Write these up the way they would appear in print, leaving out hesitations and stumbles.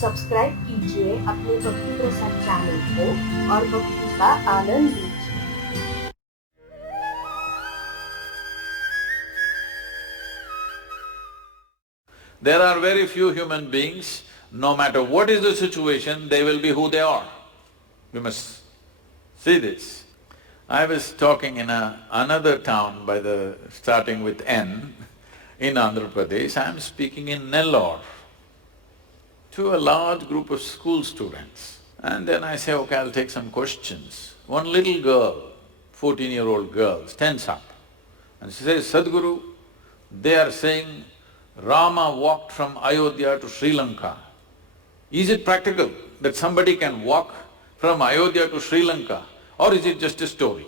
Subscribe कीजिए अपने भक्ति प्रसाद चैनल को और भक्ति का आनंद लीजिए। There are very few human beings, no matter what is the situation, they will be who they are. You must see this. I was talking in another town starting with N, in Andhra Pradesh. I am speaking in Nellore to a large group of school students. And then I say, okay, I'll take some questions. One little girl, 14-year-old girl, stands up and she says, Sadhguru, they are saying Rama walked from Ayodhya to Sri Lanka. Is it practical that somebody can walk from Ayodhya to Sri Lanka, or is it just a story?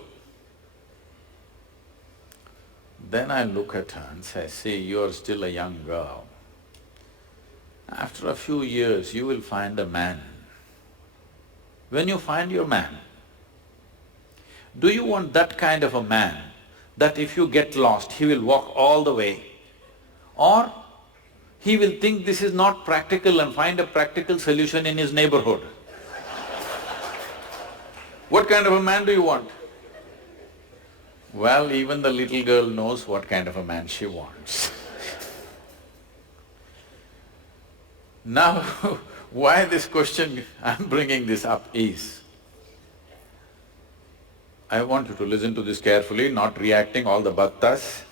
Then I look at her and say, see, you're still a young girl. After a few years, you will find a man. When you find your man, do you want that kind of a man that if you get lost, he will walk all the way? Or he will think this is not practical and find a practical solution in his neighborhood? What kind of a man do you want? Well, even the little girl knows what kind of a man she wants. Now, why this question I'm bringing this up is, I want you to listen to this carefully, not reacting all the bhaktas.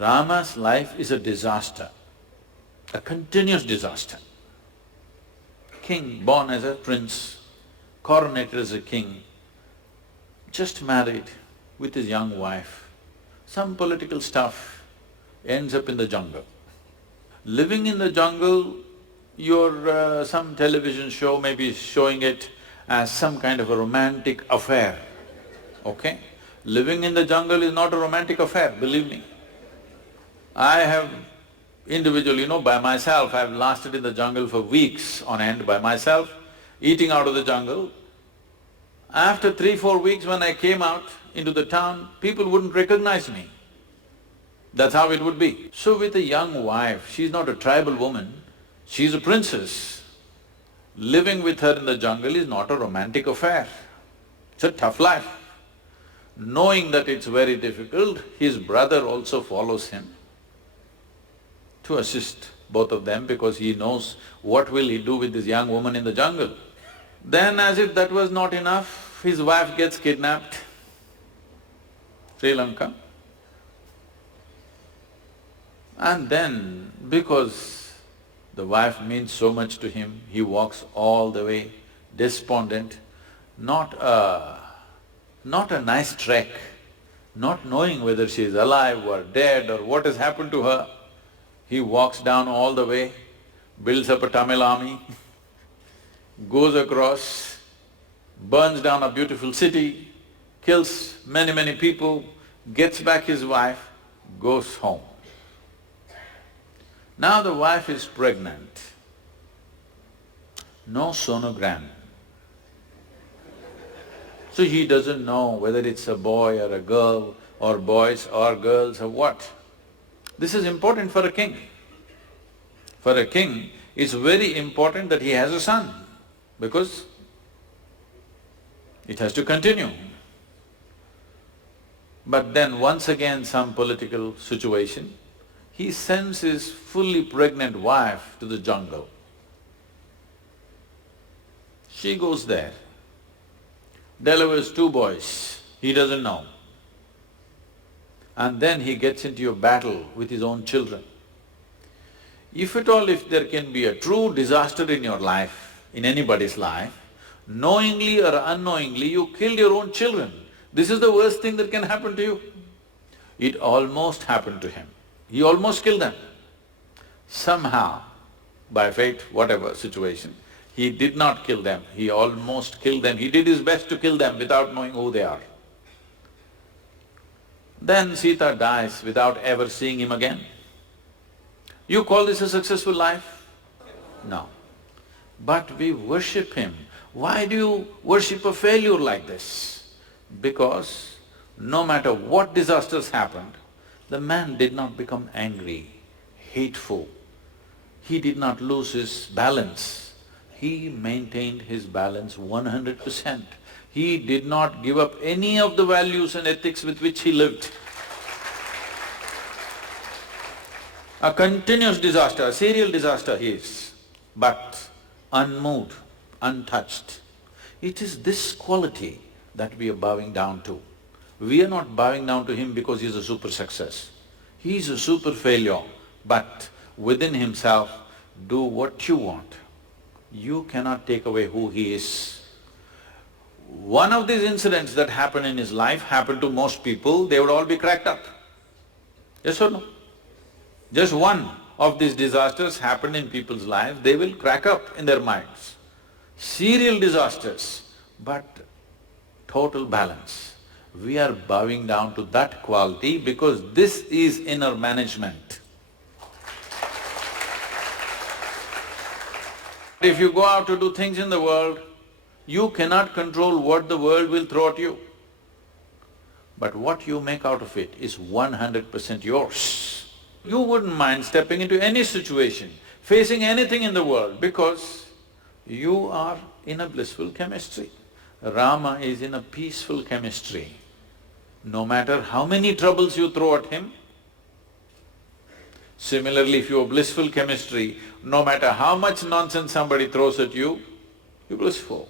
Rama's life is a disaster, a continuous disaster. King born as a prince, coronated as a king, just married with his young wife, some political stuff, ends up in the jungle. Living in the jungle, some television show may be showing it as some kind of a romantic affair, okay? Living in the jungle is not a romantic affair, believe me. I have individually, by myself, I've lasted in the jungle for weeks on end by myself, eating out of the jungle. After 3-4 weeks when I came out into the town, people wouldn't recognize me. That's how it would be. So with a young wife, she's not a tribal woman, she's a princess. Living with her in the jungle is not a romantic affair, it's a tough life. Knowing that it's very difficult, his brother also follows him to assist both of them because he knows what will he do with this young woman in the jungle. Then as if that was not enough, his wife gets kidnapped, Sri Lanka. And then, because the wife means so much to him, he walks all the way, despondent, not a nice trek, not knowing whether she is alive or dead or what has happened to her. He walks down all the way, builds up a Tamil army, goes across, burns down a beautiful city, kills many people, gets back his wife, goes home. Now the wife is pregnant, no sonogram. So he doesn't know whether it's a boy or a girl or boys or girls or what. This is important for a king. For a king, it's very important that he has a son because it has to continue. But then once again some political situation, he sends his fully pregnant wife to the jungle. She goes there, delivers 2 boys, he doesn't know. And then he gets into a battle with his own children. If at all, if there can be a true disaster in your life, in anybody's life, knowingly or unknowingly you killed your own children, this is the worst thing that can happen to you. It almost happened to him. He almost killed them. Somehow, by fate, whatever situation, he did not kill them, he almost killed them. He did his best to kill them without knowing who they are. Then Sita dies without ever seeing him again. You call this a successful life? No. But we worship him. Why do you worship a failure like this? Because no matter what disasters happened, the man did not become angry, hateful. He did not lose his balance. He maintained his balance 100%. He did not give up any of the values and ethics with which he lived. A continuous disaster, a serial disaster he is, but unmoved, untouched. It is this quality that we are bowing down to. We are not bowing down to him because he's a super success. He is a super failure, but within himself, do what you want. You cannot take away who he is. One of these incidents that happened in his life happened to most people, they would all be cracked up. Yes or no? Just one of these disasters happened in people's lives, they will crack up in their minds. Serial disasters, but total balance. We are bowing down to that quality because this is inner management. If you go out to do things in the world, you cannot control what the world will throw at you. But what you make out of it is 100% yours. You wouldn't mind stepping into any situation, facing anything in the world because you are in a blissful chemistry. Rama is in a peaceful chemistry. No matter how many troubles you throw at him, similarly if you have blissful chemistry, no matter how much nonsense somebody throws at you, you're blissful.